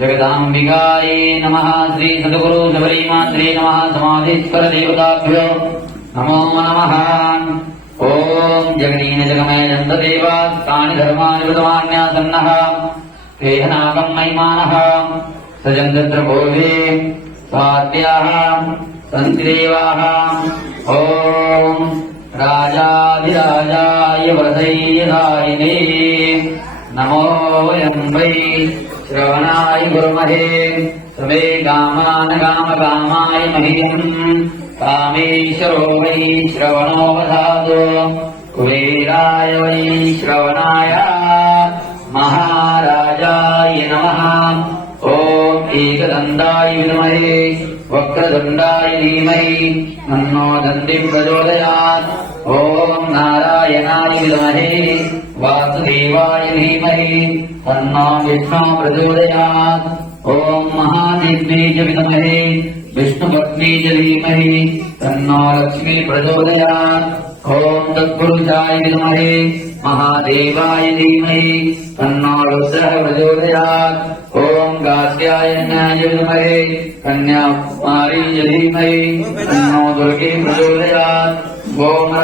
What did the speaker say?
जगदांबिकाय नमः। श्री सद्गुरु शबरीमात्रे नमः। समाधीश्वर देवताभ्यो नमो नमः। ओम जगदीन जगमय नंददेवा तानि धर्माणि कृतवान्यासन्नः तेहनागं महिमानः सजन्तत्र भोवे स्वाद्याः सन्तिदेवाः। ओम राजाधिराजाय वरदैर्यदायिने नमो वै श्रवणाय गुरुमहे समे कामाय मह्यम् कामेश्वरो वै श्रवणो वधातु कुबेराय वै श्रवणाय महाराजाय नमः। ओम एकदन्ताय विद्महे वक्रतुण्डाय धीमहि तन्नो दन्तिः प्रचोदयात्। ओम नारायणाय विद्महे वासुदेवाय धीमहि तन्नो विष्णुः प्रचोदयात्। ओम महादेव्यै च विद्महे विष्णुपत्न्यै च धीमहि तन्नो लक्ष्मी प्रचोदयात्। ओम तत्पुरुषाय विद्महे महादेवाय धीमहि तन्नो रुद्रः प्रचोदयात्। ओम गास्यायन्याय विद्महे कन्याकुमारी च धीमहि तन्नो दुर्गे प्रचोदयात्। ओम